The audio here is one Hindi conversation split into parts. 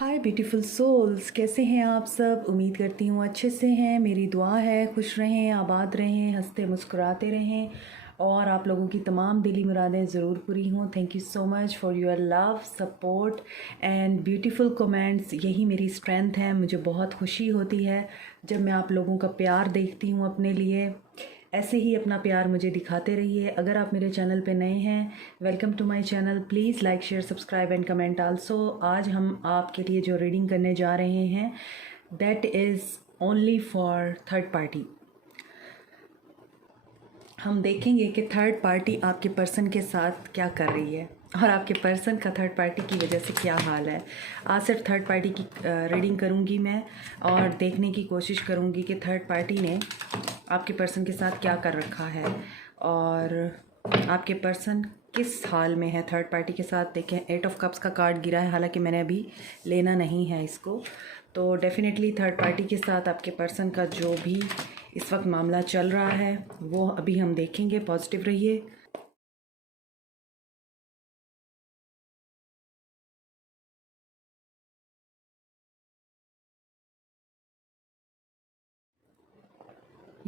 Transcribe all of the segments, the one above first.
हाय ब्यूटीफुल सोल्स, कैसे हैं आप सब। उम्मीद करती हूँ अच्छे से हैं। मेरी दुआ है खुश रहें, आबाद रहें, हंसते मुस्कुराते रहें और आप लोगों की तमाम दिली मुरादें ज़रूर पूरी हों। Thank you so much for your love, support and beautiful comments. यही मेरी स्ट्रेंथ है। मुझे बहुत खुशी होती है जब मैं आप लोगों का प्यार देखती हूँ अपने लिए। ऐसे ही अपना प्यार मुझे दिखाते रहिए। अगर आप मेरे चैनल पे नए हैं, welcome to my channel. Please like, share, subscribe and comment also. आज हम आपके लिए जो रीडिंग करने जा रहे हैं that is only for third party. हम देखेंगे कि थर्ड पार्टी आपके पर्सन के साथ क्या कर रही है और आपके पर्सन का थर्ड पार्टी की वजह से क्या हाल है। आज सिर्फ थर्ड पार्टी की रीडिंग करूंगी मैं और देखने की कोशिश करूंगी कि थर्ड पार्टी ने आपके पर्सन के साथ क्या कर रखा है और आपके पर्सन किस हाल में है थर्ड पार्टी के साथ। देखें, 8 ऑफ कप्स का कार्ड गिरा है, हालांकि मैंने अभी लेना नहीं है इसको। तो डेफिनेटली थर्ड पार्टी के साथ आपके पर्सन का जो भी इस वक्त मामला चल रहा है वो अभी हम देखेंगे। पॉजिटिव रहिए।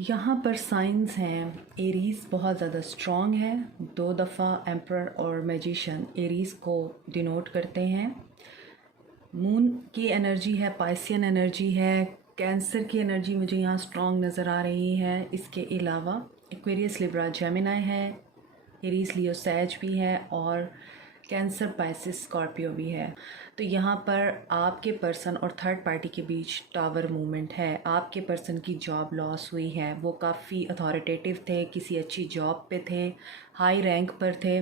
यहाँ पर साइंस हैं। एरीज़ बहुत ज़्यादा स्ट्रॉन्ग है। 2 दफ़ा एम्परर और मैजिशियन एरीज़ को डिनोट करते हैं। मून की एनर्जी है, पाइसियन एनर्जी है, कैंसर की एनर्जी मुझे यहाँ स्ट्रॉन्ग नज़र आ रही है। इसके अलावा एक्वेरियस, लिब्रा, जेमिनाई है, एरीज़, लियो, सैज भी है और कैंसर, पाइसिस, स्कॉर्पियो भी है। तो यहाँ पर आपके पर्सन और थर्ड पार्टी के बीच टावर मूवमेंट है। आपके पर्सन की जॉब लॉस हुई है। वो काफ़ी अथॉरिटेटिव थे, किसी अच्छी जॉब पे थे, हाई रैंक पर थे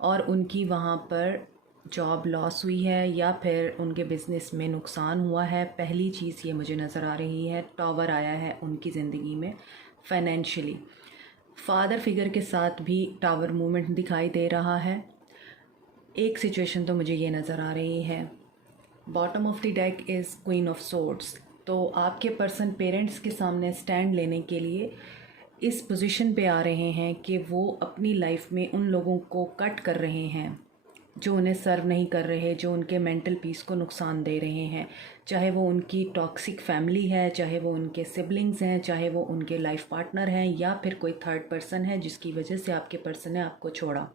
और उनकी वहाँ पर जॉब लॉस हुई है या फिर उनके बिज़नेस में नुकसान हुआ है। पहली चीज़ ये मुझे नज़र आ रही है। टावर आया है उनकी ज़िंदगी में फाइनेंशियली। फादर फिगर के साथ भी टावर मूवमेंट दिखाई दे रहा है। एक सिचुएशन तो मुझे ये नज़र आ रही है। Bottom of the deck is queen of swords. तो आपके पर्सन पेरेंट्स के सामने स्टैंड लेने के लिए इस पोजीशन पे आ रहे हैं कि वो अपनी लाइफ में उन लोगों को कट कर रहे हैं जो उन्हें सर्व नहीं कर रहे, जो उनके मेंटल पीस को नुकसान दे रहे हैं। चाहे वो उनकी टॉक्सिक फैमिली है, चाहे वो उनके सिबलिंग्स हैं, चाहे वो उनके लाइफ पार्टनर हैं या फिर कोई थर्ड पर्सन है जिसकी वजह से आपके पर्सन ने आपको छोड़ा।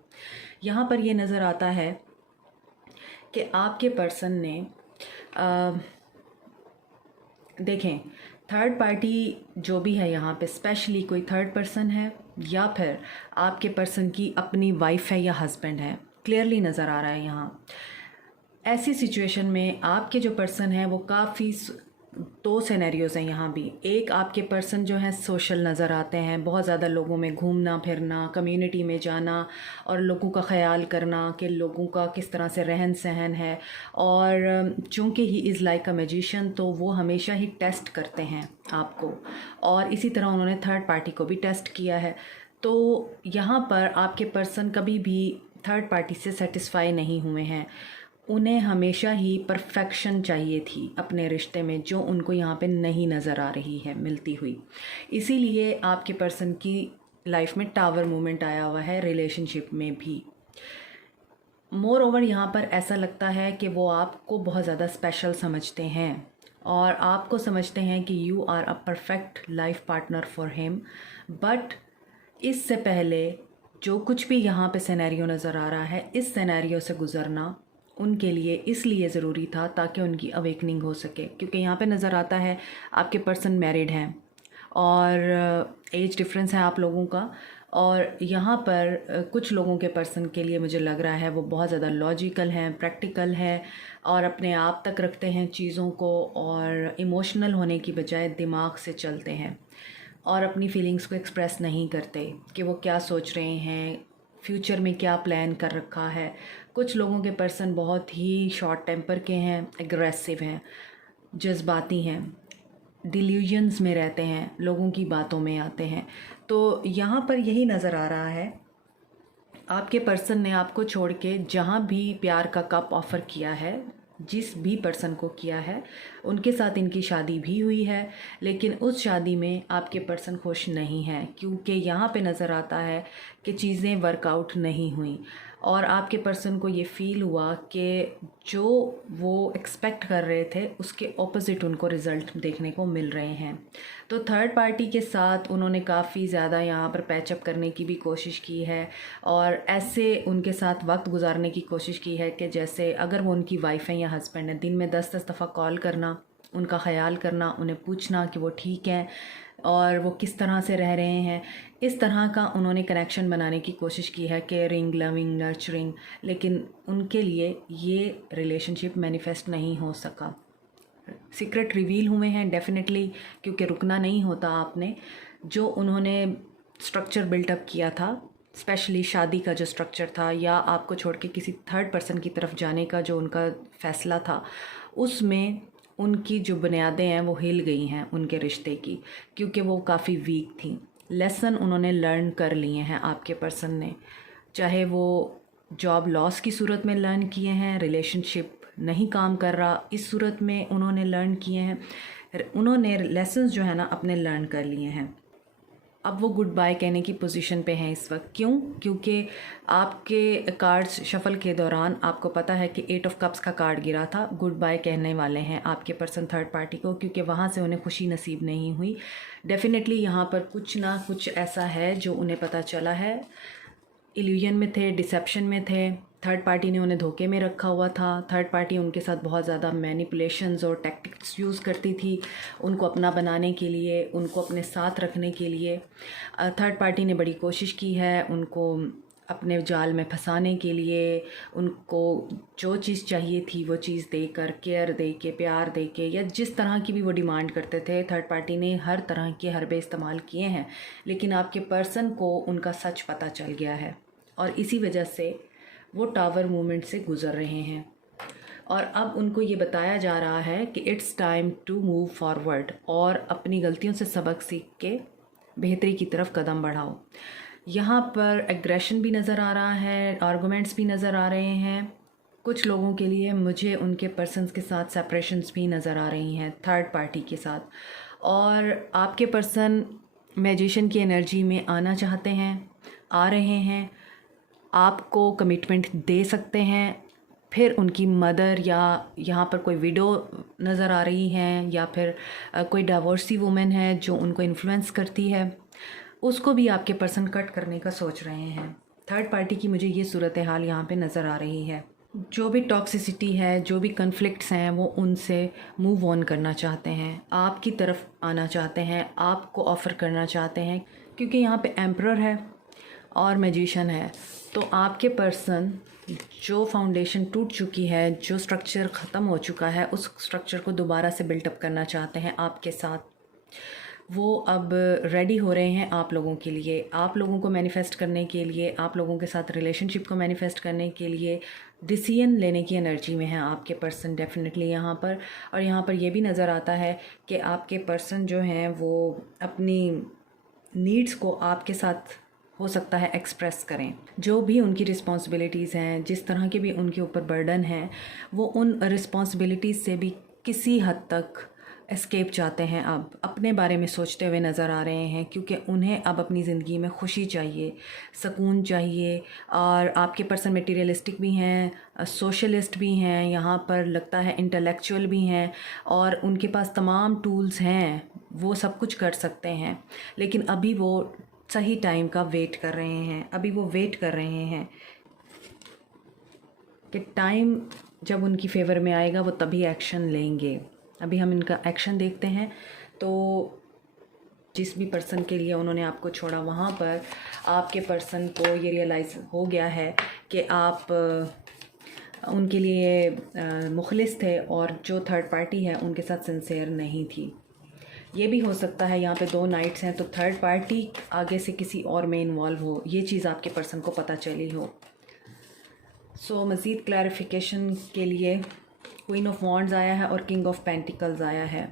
यहाँ पर ये नज़र आता है कि आपके पर्सन ने देखें, थर्ड पार्टी जो भी है यहाँ पे स्पेशली कोई थर्ड पर्सन है या फिर आपके पर्सन की अपनी वाइफ है या हस्बैंड है। क्लियरली नज़र आ रहा है यहाँ। ऐसी सिचुएशन में आपके जो पर्सन है वो काफ़ी 2 सिनेरियोज़ हैं यहाँ भी। एक, आपके पर्सन जो है सोशल नज़र आते हैं, बहुत ज़्यादा लोगों में घूमना फिरना, कम्युनिटी में जाना और लोगों का ख़याल करना कि लोगों का किस तरह से रहन सहन है। और चूँकि he is like a magician तो वो हमेशा ही टेस्ट करते हैं आपको और इसी तरह उन्होंने थर्ड पार्टी को भी टेस्ट किया है। तो यहाँ पर आपके पर्सन कभी भी थर्ड पार्टी से सेटिस्फाई नहीं हुए हैं। उन्हें हमेशा ही परफेक्शन चाहिए थी अपने रिश्ते में, जो उनको यहाँ पे नहीं नज़र आ रही है मिलती हुई। इसीलिए आपके पर्सन की लाइफ में टावर मूवमेंट आया हुआ है रिलेशनशिप में भी। मोर ओवर यहाँ पर ऐसा लगता है कि वो आपको बहुत ज़्यादा स्पेशल समझते हैं और आपको समझते हैं कि you are a perfect life partner for him. But इससे पहले जो कुछ भी यहाँ पे सिनेरियो नज़र आ रहा है, इस सिनेरियो से गुज़रना उनके लिए इसलिए ज़रूरी था ताकि उनकी अवेकनिंग हो सके। क्योंकि यहाँ पे नज़र आता है आपके पर्सन मैरिड हैं और एज डिफरेंस है आप लोगों का। और यहाँ पर कुछ लोगों के पर्सन के लिए मुझे लग रहा है वो बहुत ज़्यादा लॉजिकल हैं, प्रैक्टिकल हैं और अपने आप तक रखते हैं चीज़ों को और इमोशनल होने की बजाय दिमाग से चलते हैं और अपनी फीलिंग्स को एक्सप्रेस नहीं करते कि वो क्या सोच रहे हैं, फ्यूचर में क्या प्लान कर रखा है। कुछ लोगों के पर्सन बहुत ही शॉर्ट टेम्पर के हैं, एग्रेसिव हैं, जज्बाती हैं, डिल्यूजन्स में रहते हैं, लोगों की बातों में आते हैं। तो यहाँ पर यही नज़र आ रहा है आपके पर्सन ने आपको छोड़ के जहाँ भी प्यार का कप ऑफ़र किया है, जिस भी पर्सन को किया है, उनके साथ इनकी शादी भी हुई है, लेकिन उस शादी में आपके पर्सन खुश नहीं है क्योंकि यहाँ पे नज़र आता है कि चीज़ें वर्कआउट नहीं हुई। और आपके पर्सन को ये फ़ील हुआ कि जो वो एक्सपेक्ट कर रहे थे उसके ऑपोज़िट उनको रिज़ल्ट देखने को मिल रहे हैं। तो थर्ड पार्टी के साथ उन्होंने काफ़ी ज़्यादा यहाँ पर पैचअप करने की भी कोशिश की है और ऐसे उनके साथ वक्त गुजारने की कोशिश की है कि जैसे अगर वो उनकी वाइफ है या हस्बैंड है, दिन में 10-10 दफ़ा कॉल करना, उनका ख़याल करना, उन्हें पूछना कि वो ठीक हैं और वो किस तरह से रह रहे हैं। इस तरह का उन्होंने कनेक्शन बनाने की कोशिश की है, केयरिंग, लविंग, नर्चरिंग, लेकिन उनके लिए ये रिलेशनशिप मैनिफेस्ट नहीं हो सका। सीक्रेट रिवील हुए हैं डेफिनेटली, क्योंकि रुकना नहीं होता आपने। जो उन्होंने स्ट्रक्चर बिल्टअप किया था, स्पेशली शादी का जो स्ट्रक्चर था या आपको छोड़ के किसी थर्ड पर्सन की तरफ जाने का जो उनका फ़ैसला था, उसमें उनकी जो बुनियादें हैं वो हिल गई हैं उनके रिश्ते की, क्योंकि वो काफ़ी वीक थी। लेसन उन्होंने लर्न कर लिए हैं आपके पर्सन ने, चाहे वो जॉब लॉस की सूरत में लर्न किए हैं, रिलेशनशिप नहीं काम कर रहा इस सूरत में उन्होंने लर्न किए हैं, उन्होंने लेसन्स जो है ना अपने लर्न कर लिए हैं। अब वो गुड बाय कहने की पोजीशन पे हैं इस वक्त। क्यों? क्योंकि आपके कार्ड्स शफल के दौरान आपको पता है कि 8 ऑफ कप्स का कार्ड गिरा था। गुड बाय कहने वाले हैं आपके पर्सन थर्ड पार्टी को, क्योंकि वहाँ से उन्हें खुशी नसीब नहीं हुई। डेफिनेटली यहाँ पर कुछ ना कुछ ऐसा है जो उन्हें पता चला है। इल्यूजन में थे, डिसेप्शन में थे, थर्ड पार्टी ने उन्हें धोखे में रखा हुआ था। थर्ड पार्टी उनके साथ बहुत ज़्यादा मैनिपुलेशंस और टैक्टिक्स यूज़ करती थी उनको अपना बनाने के लिए, उनको अपने साथ रखने के लिए। थर्ड पार्टी ने बड़ी कोशिश की है उनको अपने जाल में फंसाने के लिए, उनको जो चीज़ चाहिए थी वो चीज़ देकर, केयर दे के, प्यार दे के, या जिस तरह की भी वो डिमांड करते थे, थर्ड पार्टी ने हर तरह के हरबे इस्तेमाल किए हैं। लेकिन आपके पर्सन को उनका सच पता चल गया है और इसी वजह से वो टावर मूवमेंट से गुज़र रहे हैं और अब उनको ये बताया जा रहा है कि it's time to move forward और अपनी गलतियों से सबक सीख के बेहतरी की तरफ कदम बढ़ाओ। यहाँ पर एग्रेशन भी नज़र आ रहा है, आर्गूमेंट्स भी नज़र आ रहे हैं। कुछ लोगों के लिए मुझे उनके पर्सन्स के साथ सेपरेशंस भी नज़र आ रही हैं थर्ड पार्टी के साथ, और आपके पर्सन मैजिशियन की एनर्जी में आना चाहते हैं, आ रहे हैं, आपको कमिटमेंट दे सकते हैं। फिर उनकी मदर या यहाँ पर कोई विडो नज़र आ रही हैं या फिर कोई डाइवोर्सी वुमेन है जो उनको इन्फ्लुएंस करती है, उसको भी आपके पर्सन कट करने का सोच रहे हैं। थर्ड पार्टी की मुझे ये सूरत हाल यहाँ पे नज़र आ रही है। जो भी टॉक्सिसिटी है, जो भी कन्फ्लिक्ट्स हैं, वो उनसे मूव ऑन करना चाहते हैं, आपकी तरफ आना चाहते हैं, आपको ऑफ़र करना चाहते हैं, क्योंकि यहाँ पे एम्परर है और मैजिशियन है। तो आपके पर्सन जो फाउंडेशन टूट चुकी है, जो स्ट्रक्चर ख़त्म हो चुका है, उस स्ट्रक्चर को दोबारा से बिल्टअप करना चाहते हैं आपके साथ। वो अब रेडी हो रहे हैं आप लोगों के लिए, आप लोगों को मैनिफेस्ट करने के लिए, आप लोगों के साथ रिलेशनशिप को मैनिफेस्ट करने के लिए डिसीजन लेने की एनर्जी में है आपके पर्सन डेफिनेटली यहाँ पर। और यहाँ पर यह भी नज़र आता है कि आपके पर्सन जो हैं वो अपनी नीड्स को आपके साथ हो सकता है एक्सप्रेस करें। जो भी उनकी रिस्पॉन्सिबिलिटीज़ हैं, जिस तरह के भी उनके ऊपर बर्डन है, वो उन रिस्पॉन्सिबिलिटीज़ से भी किसी हद तक एस्केप चाहते हैं। अब अपने बारे में सोचते हुए नज़र आ रहे हैं, क्योंकि उन्हें अब अपनी ज़िंदगी में खुशी चाहिए, सुकून चाहिए। और आपके पर्सन मटेरियलिस्टिक भी हैं, सोशलिस्ट भी हैं, यहाँ पर लगता है इंटेलेक्चुअल भी हैं, और उनके पास तमाम टूल्स हैं, वो सब कुछ कर सकते हैं। लेकिन अभी वो सही टाइम का वेट कर रहे हैं, अभी वो वेट कर रहे हैं कि टाइम जब उनकी फेवर में आएगा वो तभी एक्शन लेंगे। अभी हम इनका एक्शन देखते हैं। तो जिस भी पर्सन के लिए उन्होंने आपको छोड़ा, वहाँ पर आपके पर्सन को ये रियलाइज़ हो गया है कि आप उनके लिए मुखलिस थे और जो थर्ड पार्टी है उनके साथ सिंसियर नहीं थी। ये भी हो सकता है यहाँ पे 2 नाइट्स हैं तो थर्ड पार्टी आगे से किसी और में इन्वॉल्व हो, ये चीज़ आपके पर्सन को पता चली हो। सो मज़ीद क्लैरिफिकेशन के लिए क्वीन ऑफ वॉन्ड्स आया है और किंग ऑफ पेंटिकल्स आया है।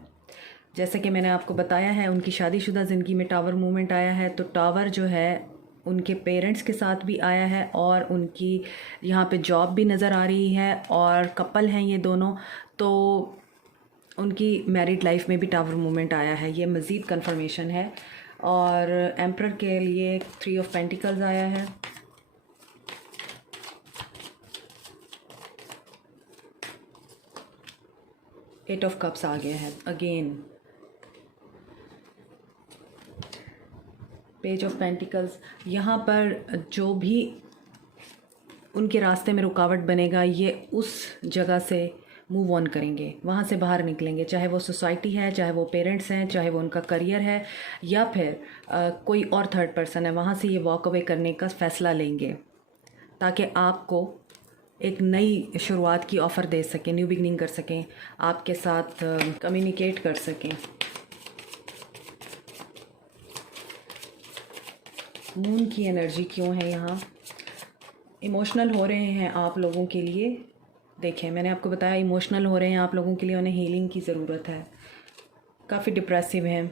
जैसे कि मैंने आपको बताया है, उनकी शादीशुदा ज़िंदगी में टावर मूवमेंट आया है, तो टावर जो है उनके पेरेंट्स के साथ भी आया है और उनकी यहाँ पे जॉब भी नज़र आ रही है और कपल हैं ये दोनों, तो उनकी मैरिड लाइफ में भी टावर मूवमेंट आया है, ये मज़ीद कंफर्मेशन है। और एम्परर के लिए 3 ऑफ पेंटिकल्स आया है, 8 ऑफ कप्स आ गया है अगेन। पेज ऑफ पेंटिकल्स, यहाँ पर जो भी उनके रास्ते में रुकावट बनेगा ये उस जगह से मूव ऑन करेंगे, वहाँ से बाहर निकलेंगे, चाहे वो सोसाइटी है, चाहे वो पेरेंट्स हैं, चाहे वो उनका करियर है, या फिर कोई और थर्ड पर्सन है, वहाँ से ये वॉक अवे करने का फ़ैसला लेंगे ताकि आपको एक नई शुरुआत की ऑफ़र दे सकें, न्यू बिगनिंग कर सकें, आपके साथ कम्युनिकेट कर सकें। मून की एनर्जी क्यों है यहाँ? इमोशनल हो रहे हैं आप लोगों के लिए। देखें, मैंने आपको बताया इमोशनल हो रहे हैं आप लोगों के लिए, उन्हें हीलिंग की ज़रूरत है, काफ़ी डिप्रेसिव हैं,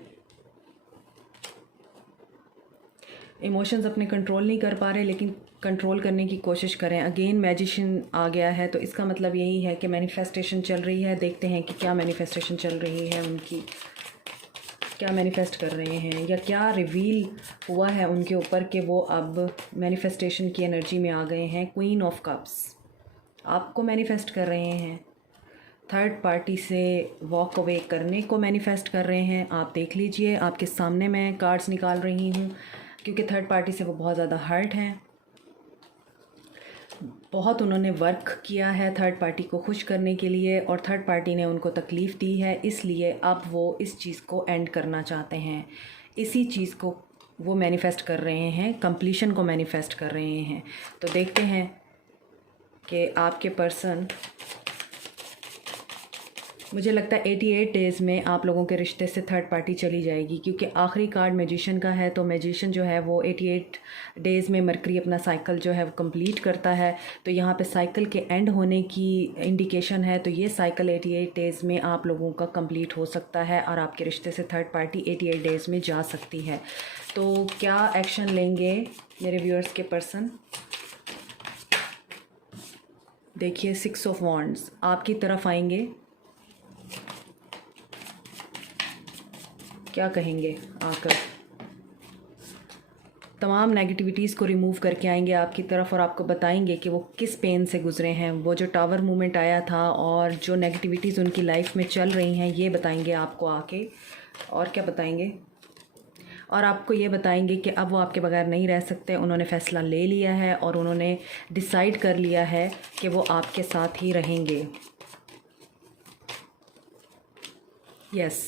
इमोशंस अपने कंट्रोल नहीं कर पा रहे, लेकिन कंट्रोल करने की कोशिश करें। अगेन मैजिशियन आ गया है, तो इसका मतलब यही है कि मैनिफेस्टेशन चल रही है। देखते हैं कि क्या मैनिफेस्टेशन चल रही है उनकी, क्या मैनिफेस्ट कर रहे हैं या क्या रिवील हुआ है उनके ऊपर कि वो अब मैनिफेस्टेशन की एनर्जी में आ गए हैं। क्वीन ऑफ कप्स आपको मैनिफेस्ट कर रहे हैं, थर्ड पार्टी से वॉक अवे करने को मैनिफेस्ट कर रहे हैं। आप देख लीजिए, आपके सामने मैं कार्ड्स निकाल रही हूँ क्योंकि थर्ड पार्टी से वो बहुत ज़्यादा हर्ट हैं, बहुत उन्होंने वर्क किया है थर्ड पार्टी को खुश करने के लिए और थर्ड पार्टी ने उनको तकलीफ़ दी है, इसलिए अब वो इस चीज़ को एंड करना चाहते हैं। इसी चीज़ को वो मैनिफेस्ट कर रहे हैं, कंप्लीशन को मैनिफेस्ट कर रहे हैं। तो देखते हैं कि आपके पर्सन, मुझे लगता है 88 डेज़ में आप लोगों के रिश्ते से थर्ड पार्टी चली जाएगी, क्योंकि आखिरी कार्ड मैजिशियन का है। तो मैजिशियन जो है वो 88 डेज़ में मरकरी अपना साइकिल जो है वो कंप्लीट करता है। तो यहाँ पे साइकिल के एंड होने की इंडिकेशन है। तो ये साइकिल 88 डेज़ में आप लोगों का कंप्लीट हो सकता है और आपके रिश्ते से थर्ड पार्टी 88 डेज़ में जा सकती है। तो क्या एक्शन लेंगे मेरे व्यूअर्स के पर्सन? देखिए, 6 ऑफ वॉन्ड्स आपकी तरफ आएंगे, क्या कहेंगे आकर? तमाम नेगेटिविटीज़ को रिमूव करके आएंगे आपकी तरफ और आपको बताएंगे कि वो किस पेन से गुजरे हैं। वो जो टावर मूवमेंट आया था और जो नेगेटिविटीज़ उनकी लाइफ में चल रही हैं, ये बताएंगे आपको आके। और क्या बताएंगे? और आपको ये बताएंगे कि अब वो आपके बगैर नहीं रह सकते, उन्होंने फ़ैसला ले लिया है और उन्होंने डिसाइड कर लिया है कि वो आपके साथ ही रहेंगे। यस,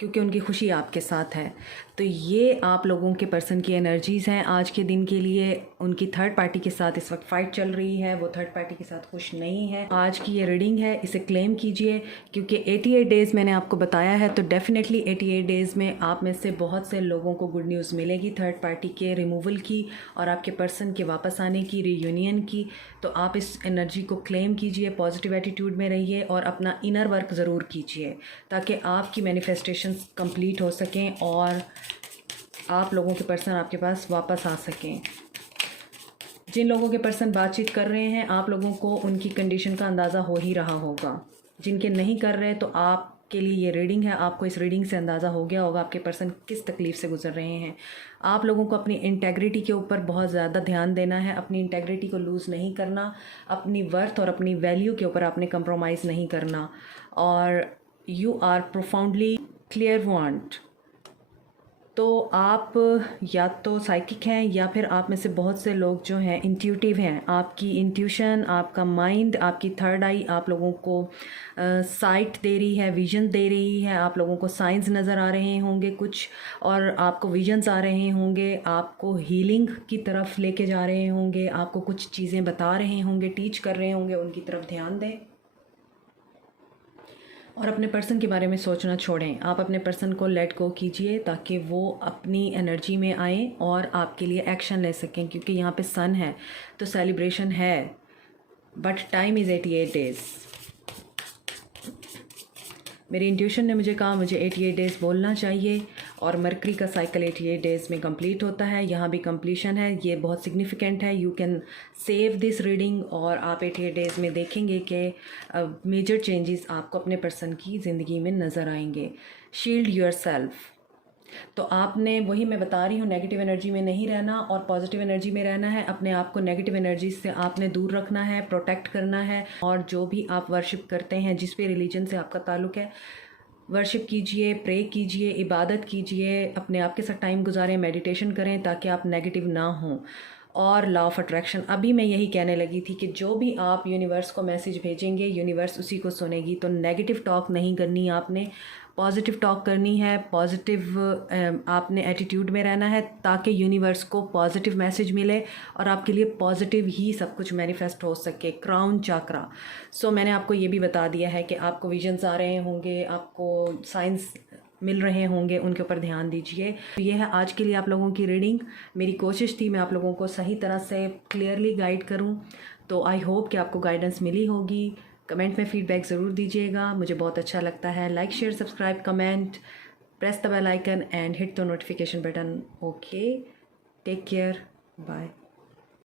क्योंकि उनकी खुशी आपके साथ है। तो ये आप लोगों के पर्सन की एनर्जीज़ हैं आज के दिन के लिए। उनकी थर्ड पार्टी के साथ इस वक्त फ़ाइट चल रही है, वो थर्ड पार्टी के साथ खुश नहीं है। आज की ये रीडिंग है, इसे क्लेम कीजिए, क्योंकि 88 डेज़ मैंने आपको बताया है। तो डेफ़िनेटली 88 डेज़ में आप में से बहुत से लोगों को गुड न्यूज़ मिलेगी थर्ड पार्टी के रिमूवल की और आपके पर्सन के वापस आने की, रीयूनियन की। तो आप इस एनर्जी को क्लेम कीजिए, पॉजिटिव एटीट्यूड में रहिए और अपना इनर वर्क ज़रूर कीजिए ताकि आपकी मैनिफेस्टेशंस कंप्लीट हो सकें और आप लोगों के पर्सन आपके पास वापस आ सकें। जिन लोगों के पर्सन बातचीत कर रहे हैं, आप लोगों को उनकी कंडीशन का अंदाज़ा हो ही रहा होगा। जिनके नहीं कर रहे, तो आपके लिए ये रीडिंग है, आपको इस रीडिंग से अंदाज़ा हो गया होगा आपके पर्सन किस तकलीफ़ से गुजर रहे हैं। आप लोगों को अपनी इंटेग्रिटी के ऊपर बहुत ज़्यादा ध्यान देना है, अपनी इंटेग्रिटी को लूज़ नहीं करना, अपनी वर्थ और अपनी वैल्यू के ऊपर आपने कंप्रोमाइज़ नहीं करना। और यू आर प्रोफाउंडली क्लियरवॉन्ट। तो आप या तो साइकिक हैं या फिर आप में से बहुत से लोग जो हैं इंट्यूटिव हैं। आपकी इंट्यूशन, आपका माइंड, आपकी थर्ड आई आप लोगों को साइट दे रही है, विजन दे रही है। आप लोगों को साइंस नज़र आ रहे होंगे कुछ, और आपको विजन्स आ रहे होंगे, आपको हीलिंग की तरफ लेके जा रहे होंगे, आपको कुछ चीज़ें बता रहे होंगे, टीच कर रहे होंगे। उनकी तरफ ध्यान दें और अपने पर्सन के बारे में सोचना छोड़ें। आप अपने पर्सन को लेट गो कीजिए ताकि वो अपनी एनर्जी में आए और आपके लिए एक्शन ले सकें, क्योंकि यहाँ पे सन है तो सेलिब्रेशन है, बट टाइम इज़ 88 डेज़। मेरी इंट्यूशन ने मुझे कहा मुझे 88 डेज़ बोलना चाहिए और मरकरी का साइकिल 88 डेज़ में कंप्लीट होता है। यहाँ भी कंप्लीशन है, ये बहुत सिग्निफिकेंट है। You can save this reading और आप 88 डेज़ में देखेंगे कि मेजर चेंजेस आपको अपने पर्सन की ज़िंदगी में नज़र आएंगे। शील्ड योर सेल्फ, तो आपने, वही मैं बता रही हूँ, नेगेटिव एनर्जी में नहीं रहना और पॉजिटिव एनर्जी में रहना है। अपने आप को नेगेटिव एनर्जी से आपने दूर रखना है, प्रोटेक्ट करना है। और जो भी आप वर्शिप करते हैं, जिस भी रिलीजन से आपका ताल्लुक़ है, वर्शिप कीजिए, प्रे कीजिए, इबादत कीजिए, अपने आप के साथ टाइम गुजारें, मेडिटेशन करें ताकि आप नेगेटिव ना हों। और लॉ ऑफ अट्रैक्शन, अभी मैं यही कहने लगी थी कि जो भी आप यूनिवर्स को मैसेज भेजेंगे, यूनिवर्स उसी को सुनेगी। तो नेगेटिव टॉक नहीं करनी आपने, पॉजिटिव टॉक करनी है। पॉजिटिव आपने एटीट्यूड में रहना है ताकि यूनिवर्स को पॉजिटिव मैसेज मिले और आपके लिए पॉजिटिव ही सब कुछ मैनिफेस्ट हो सके। क्राउन चाक्रा, सो मैंने आपको ये भी बता दिया है कि आपको विजन्स आ रहे होंगे, आपको साइंस मिल रहे होंगे, उनके ऊपर ध्यान दीजिए। ये है आज के लिए आप लोगों की रीडिंग। मेरी कोशिश थी मैं आप लोगों को सही तरह से क्लियरली गाइड करूं, तो आई होप कि आपको गाइडेंस मिली होगी। कमेंट में फ़ीडबैक ज़रूर दीजिएगा, मुझे बहुत अच्छा लगता है। Like, share, subscribe, comment, press the bell icon and hit the notification button. Okay, take care, bye.